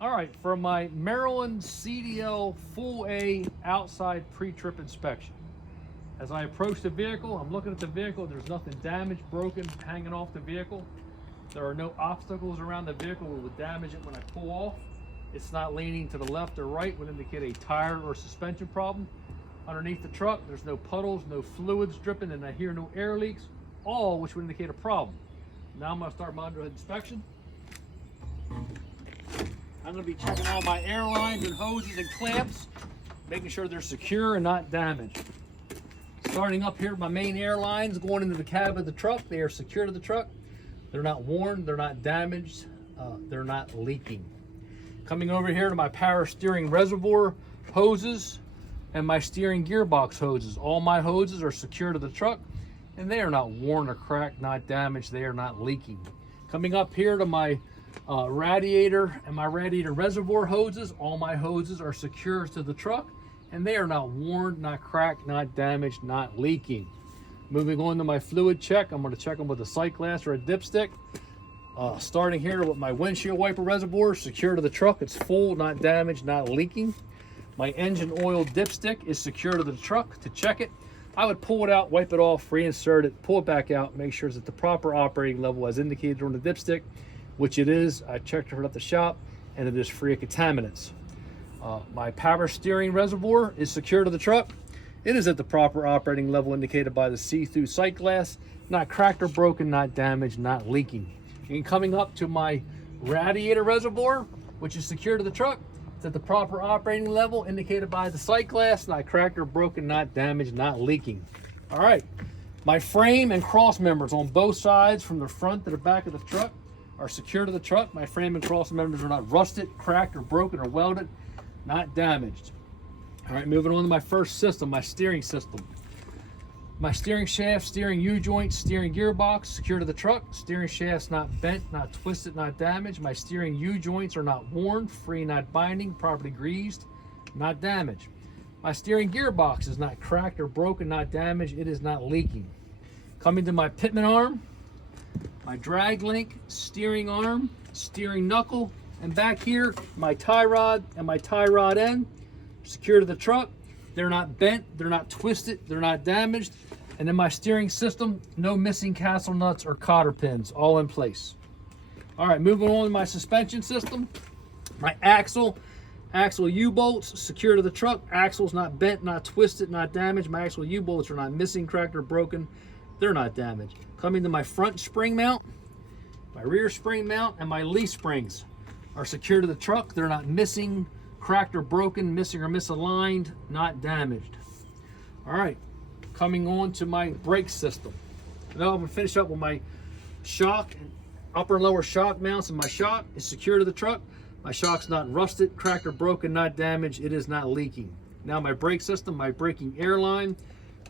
All right, for my Maryland CDL Full A outside pre-trip inspection. As I approach the vehicle, I'm looking at the vehicle. There's nothing damaged, broken, hanging off the vehicle. There are no obstacles around the vehicle that would damage it when I pull off. It's not leaning to the left or right, would indicate a tire or suspension problem. Underneath the truck, there's no puddles, no fluids dripping, and I hear no air leaks, all which would indicate a problem. Now I'm going to start my underhood inspection. I'm going to be checking all my air lines and hoses and clamps, making sure they're secure and not damaged. Starting up here, my main air lines going into the cab of the truck. They are secure to the truck. They're not worn, they're not damaged, they're not leaking. Coming over here to my power steering reservoir hoses and my steering gearbox hoses. All my hoses are secure to the truck and they are not worn or cracked, not damaged, they are not leaking. Coming up here to my radiator and my radiator reservoir hoses. All my hoses are secure to the truck and they are not worn, not cracked, not damaged, not leaking. Moving on to my fluid check, I'm going to check them with a sight glass or a dipstick. Starting here with my windshield wiper reservoir, secure to the truck. It's full, not damaged, not leaking. My engine oil dipstick is secure to the truck. To check it, I would pull it out, wipe it off, reinsert it, pull it back out, make sure it's at the proper operating level as indicated on the dipstick, which it is. I checked it at the shop and it is free of contaminants. My power steering reservoir is secure to the truck. It is at the proper operating level indicated by the see-through sight glass, not cracked or broken, not damaged, not leaking. And coming up to my radiator reservoir, which is secure to the truck, it's at the proper operating level indicated by the sight glass, not cracked or broken, not damaged, not leaking. All right, my frame and cross members on both sides from the front to the back of the truck are secure to the truck. My frame and cross members are not rusted, cracked, or broken, or welded, not damaged. All right, moving on to my first system, my steering system. My steering shaft, steering U-joint, steering gearbox, secure to the truck. Steering shaft's not bent, not twisted, not damaged. My steering U-joints are not worn, free, not binding, properly greased, not damaged. My steering gearbox is not cracked or broken, not damaged. It is not leaking. Coming to my pitman arm, my drag link, steering arm, steering knuckle, and back here, my tie rod and my tie rod end, secure to the truck. They're not bent, they're not twisted, they're not damaged. And in my steering system, no missing castle nuts or cotter pins, all in place. All right, moving on to my suspension system. My axle U-bolts, secure to the truck. Axle's not bent, not twisted, not damaged. My axle U-bolts are not missing, cracked, or broken. They're not damaged. Coming to my front spring mount, my rear spring mount, and my leaf springs are secure to the truck. They're not missing, cracked or broken, missing or misaligned, not damaged. All right, coming on to my brake system. Now I'm gonna finish up with my shock, upper and lower shock mounts, and my shock is secure to the truck. My shock's not rusted, cracked or broken, not damaged. It is not leaking. Now my brake system, my braking airline,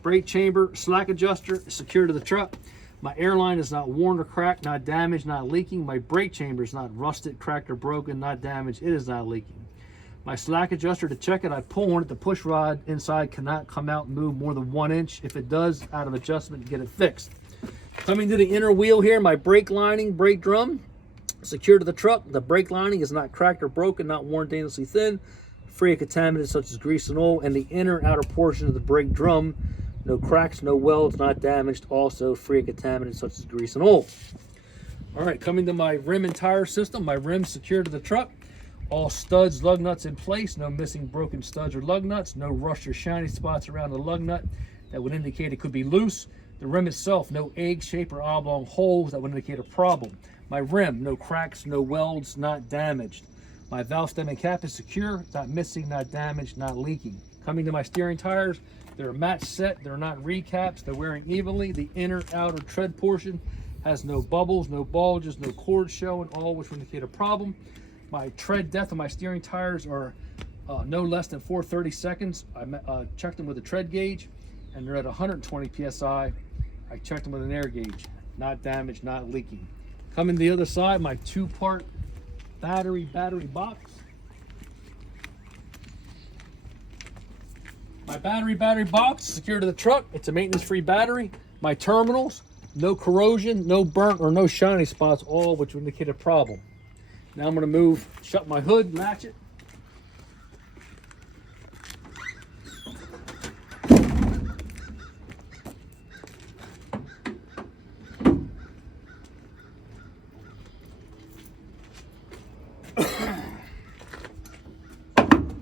brake chamber, slack adjuster is secure to the truck. My airline is not worn or cracked, not damaged, not leaking. My brake chamber is not rusted, cracked or broken, not damaged. It is not leaking. My slack adjuster, to check it, I pull on it. The push rod inside cannot come out and move more than 1 inch. If it does, out of adjustment, get it fixed. Coming to the inner wheel here, my brake lining, brake drum, secure to the truck. The brake lining is not cracked or broken, not worn dangerously thin, free of contaminants such as grease and oil. And the inner and outer portion of the brake drum, no cracks, no welds, not damaged, also free of contaminants such as grease and oil. All right, coming to my rim and tire system, my rim secure to the truck. All studs, lug nuts in place, no missing broken studs or lug nuts, no rust or shiny spots around the lug nut that would indicate it could be loose. The rim itself, no egg shape or oblong holes that would indicate a problem. My rim, no cracks, no welds, not damaged. My valve stem and cap is secure, not missing, not damaged, not leaking. Coming to my steering tires, they're match set, they're not recaps, they're wearing evenly. The inner outer tread portion has no bubbles, no bulges, no cords showing, all which would indicate a problem. My tread depth of my steering tires are no less than 4/30 seconds. I checked them with a tread gauge and they're at 120 PSI. I checked them with an air gauge, not damaged, not leaking. Coming to the other side, my 2-part battery box. My battery box secured to the truck. It's a maintenance-free battery. My terminals, no corrosion, no burnt or no shiny spots, all which would indicate a problem. Now I'm going to shut my hood, latch it.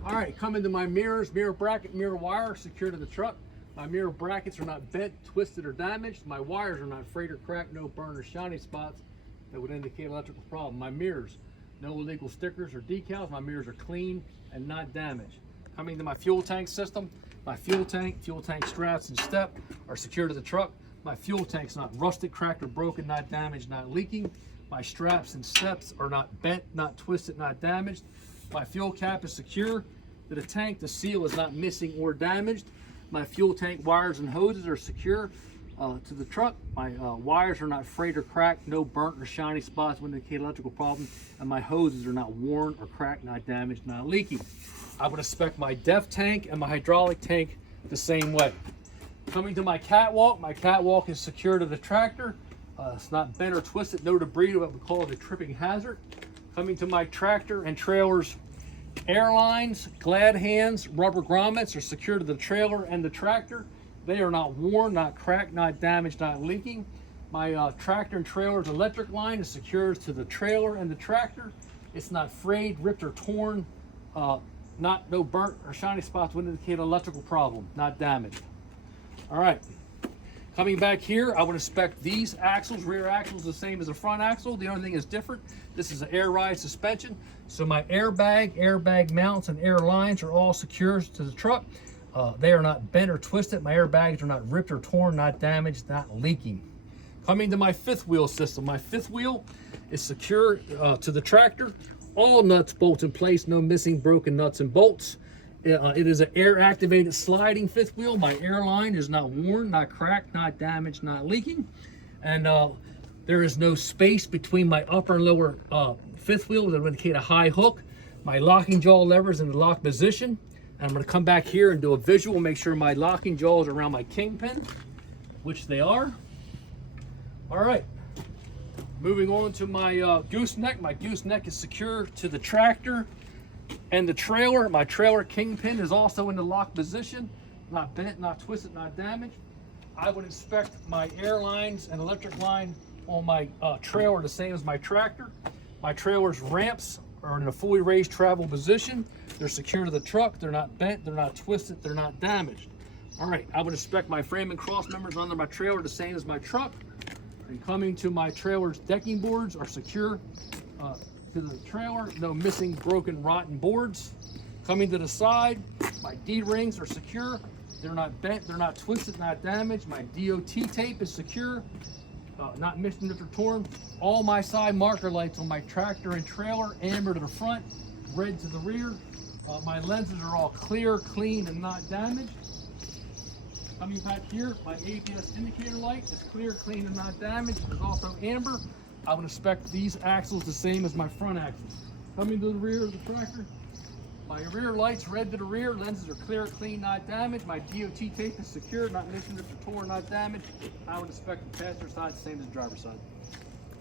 All right, come into my mirrors, mirror bracket, mirror wire, secure to the truck. My mirror brackets are not bent, twisted, or damaged. My wires are not frayed or cracked, no burn or shiny spots that would indicate electrical problem. My mirrors, no illegal stickers or decals. My mirrors are clean and not damaged. Coming to my fuel tank system, my fuel tank straps and step are secure to the truck. My fuel tank's not rusted, cracked, or broken, not damaged, not leaking. My straps and steps are not bent, not twisted, not damaged. My fuel cap is secure to the tank. The seal is not missing or damaged. My fuel tank wires and hoses are secure to the truck. My wires are not frayed or cracked, no burnt or shiny spots would indicate electrical problem, and my hoses are not worn or cracked, not damaged, not leaking. I would inspect my DEF tank and my hydraulic tank the same way. Coming to my catwalk is secure to the tractor. It's not bent or twisted, no debris, what we call it a tripping hazard. Coming to my tractor and trailers, airlines, glad hands, rubber grommets are secure to the trailer and the tractor. They are not worn, not cracked, not damaged, not leaking. My tractor and trailer's electric line is secure to the trailer and the tractor. It's not frayed, ripped, or torn. No burnt or shiny spots would indicate electrical problem, not damaged. All right. Coming back here, I would inspect these axles, rear axles, the same as the front axle. The only thing is different, this is an air ride suspension. So my airbag mounts, and air lines are all secure to the truck. They are not bent or twisted. My airbags are not ripped or torn, not damaged, not leaking. Coming to my fifth wheel system. My fifth wheel is secure to the tractor. All nuts, bolts in place, no missing broken nuts and bolts. It is an air-activated sliding fifth wheel. My air line is not worn, not cracked, not damaged, not leaking. And there is no space between my upper and lower fifth wheel that would indicate a high hook. My locking jaw lever is in the lock position. And I'm going to come back here and do a visual, make sure my locking jaws are around my kingpin, which they are. All right. Moving on to my gooseneck. My gooseneck is secure to the tractor and the trailer. My trailer kingpin is also in the lock position, not bent, not twisted, not damaged. I would inspect my air lines and electric line on my trailer the same as my tractor. My trailer's ramps are in a fully raised travel position. They're secure to the truck. They're not bent, they're not twisted, they're not damaged. All right, I would inspect my frame and cross members under my trailer the same as my truck. And coming to my trailer's decking boards are secure to the trailer, no missing, broken, rotten boards. Coming to the side, my D-rings are secure. They're not bent, they're not twisted, not damaged. My DOT tape is secure, not missing or torn. All my side marker lights on my tractor and trailer, amber to the front, red to the rear. My lenses are all clear, clean, and not damaged. Coming back here, my ABS indicator light is clear, clean, and not damaged. There's also amber. I would inspect these axles the same as my front axles. Coming to the rear of the tractor, my rear lights red to the rear, lenses are clear, clean, not damaged. My DOT tape is secure, not missing or torn, not damaged. I would inspect the passenger side the same as the driver's side.